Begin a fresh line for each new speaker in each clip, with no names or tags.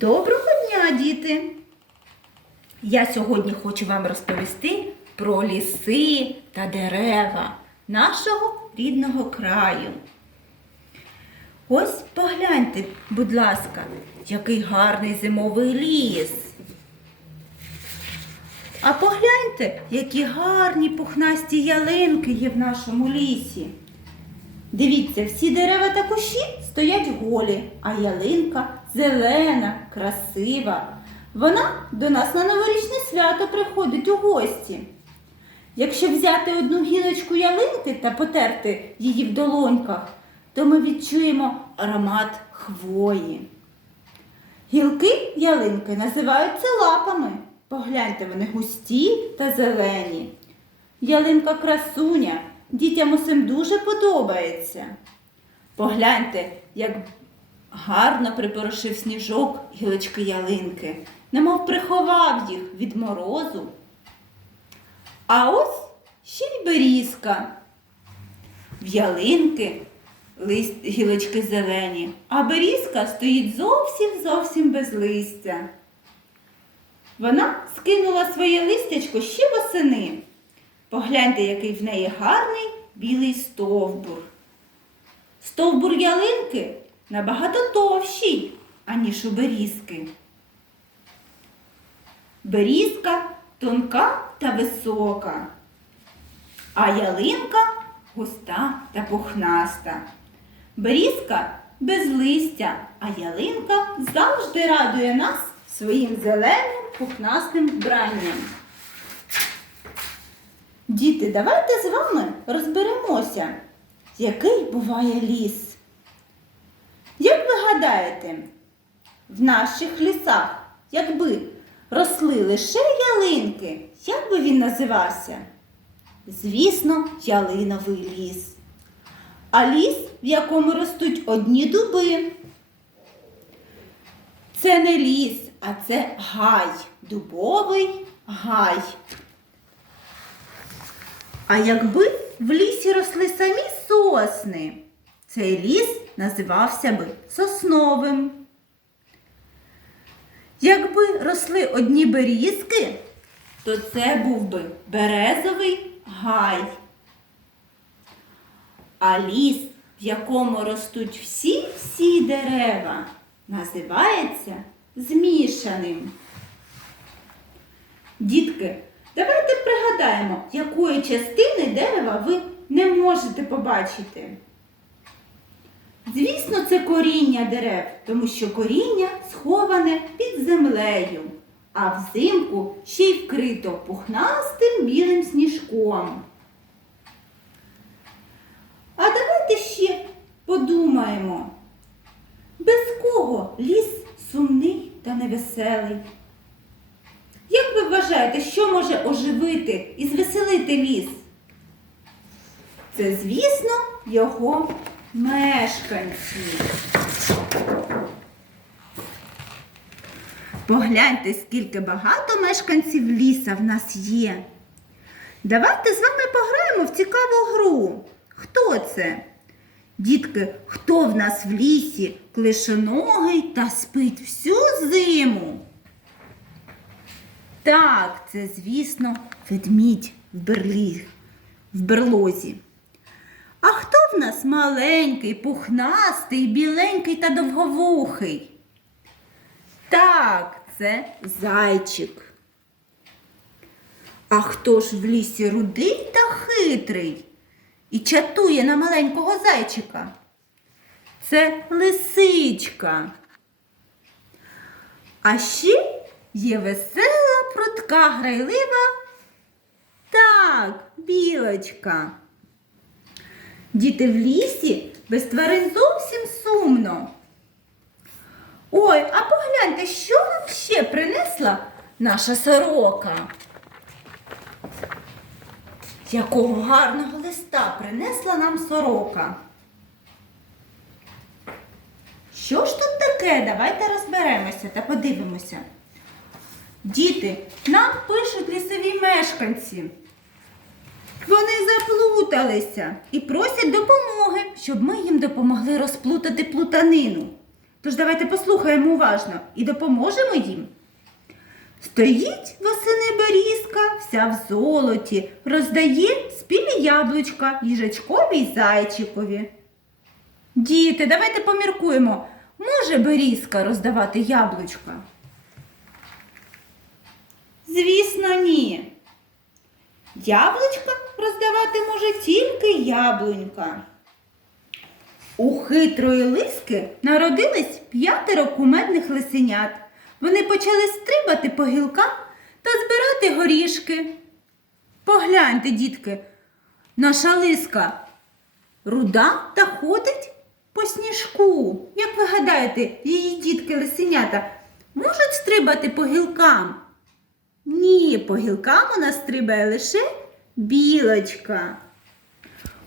Доброго дня, діти! Я сьогодні хочу вам розповісти про ліси та дерева нашого рідного краю. Ось погляньте, будь ласка, який гарний зимовий ліс. А погляньте, які гарні пухнасті ялинки є в нашому лісі. Дивіться, всі дерева та кущі стоять голі, а ялинка зелена, красива. Вона до нас на новорічне свято приходить у гості. Якщо взяти одну гілочку ялинки та потерти її в долоньках, то ми відчуємо аромат хвої. Гілки ялинки називаються лапами. Погляньте, вони густі та зелені. Ялинка красуня, дітям усім дуже подобається. Погляньте, як гарно припорошив сніжок гілочки ялинки, немов приховав їх від морозу. А ось ще й берізка. В ялинки лист, гілочки зелені, а берізка стоїть зовсім зовсім без листя. Вона скинула своє листячко ще восени. Погляньте, який в неї гарний білий стовбур. Стовбур ялинки набагато товщий, аніж у берізки. Берізка тонка та висока, а ялинка густа та пухнаста. Берізка без листя, а ялинка завжди радує нас своїм зеленим пухнастим вбранням. Діти, давайте з вами розберемося, який буває ліс. Гадаєте, в наших лісах, якби росли лише ялинки, як би він називався? Звісно, ялиновий ліс. А ліс, в якому ростуть одні дуби. Це не ліс, а це гай, дубовий гай. А якби в лісі росли самі сосни, цей ліс називався би сосновим. Якби росли одні берізки, то це був би березовий гай. А ліс, в якому ростуть всі-всі дерева, називається змішаним. Дітки, давайте пригадаємо, якої частини дерева ви не можете побачити. Звісно, це коріння дерев, тому що коріння сховане під землею, а взимку ще й вкрито пухнастим білим сніжком. А давайте ще подумаємо, без кого ліс сумний та невеселий. Як ви вважаєте, що може оживити і звеселити ліс? Це, звісно, його мешканці. Погляньте, скільки багато мешканців ліса в нас є. Давайте з вами пограємо в цікаву гру. Хто це? Дітки, хто в нас в лісі клишоногий та спить всю зиму? Так, це, звісно, ведмідь в берлі, в берлозі. Нас маленький, пухнастий, біленький та довговухий? Так, це зайчик. А хто ж в лісі рудий та хитрий і чатує на маленького зайчика? Це лисичка. А ще є весела, прудка, грайлива. Так, білочка. Діти в лісі без тварин зовсім сумно. Ой, а погляньте, що нам ще принесла наша сорока. Якого гарного листа принесла нам сорока. Що ж тут таке? Давайте розберемося та подивимося. Діти, нам пишуть лісові мешканці. Вони заплуталися і просять допомоги, щоб ми їм допомогли розплутати плутанину. Тож давайте послухаємо уважно і допоможемо їм. Стоїть восени берізка, вся в золоті, роздає спілі яблучка їжачкові й зайчикові. Діти, давайте поміркуємо, може берізка роздавати яблучка? Звісно, ні. Яблучка роздавати може тільки яблунька. У хитрої лиски народились п'ятеро кумедних лисенят. Вони почали стрибати по гілкам та збирати горішки. Погляньте, дітки, наша лиска руда та ходить по сніжку. Як ви гадаєте, її дітки лисенята можуть стрибати по гілкам? Ні, по гілкам у нас стрибає лише білочка.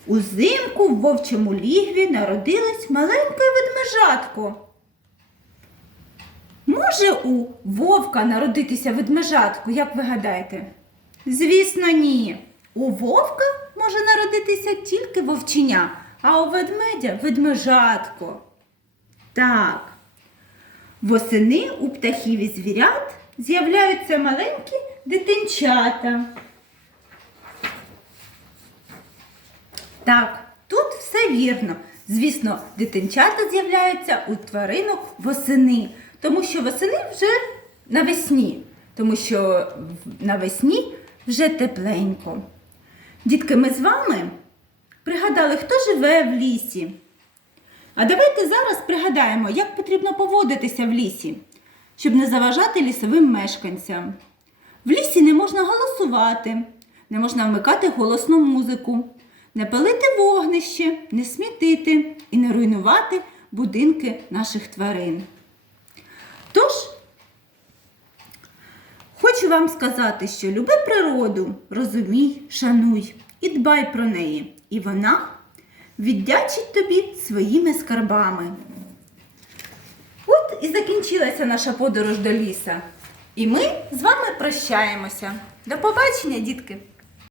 Узимку в вовчому лігві народилось маленьке ведмежатко. Може у вовка народитися ведмежатку, як ви гадаєте? Звісно, ні. У вовка може народитися тільки вовченя, а у ведмедя ведмежатко. Так. Восени у птахів і звірят з'являються маленькі дитинчата. Так, тут все вірно. Звісно, дитинчата з'являються у тваринок восени, тому що восени вже навесні, тому що навесні вже тепленько. Дітки, ми з вами пригадали, хто живе в лісі. А давайте зараз пригадаємо, як потрібно поводитися в лісі, щоб не заважати лісовим мешканцям. В лісі не можна голосувати, не можна вмикати голосну музику, не палити вогнище, не смітити і не руйнувати будинки наших тварин. Тож, хочу вам сказати, що люби природу, розумій, шануй і дбай про неї, і вона віддячить тобі своїми скарбами. І закінчилася наша подорож до ліса. І ми з вами прощаємося. До побачення, дітки!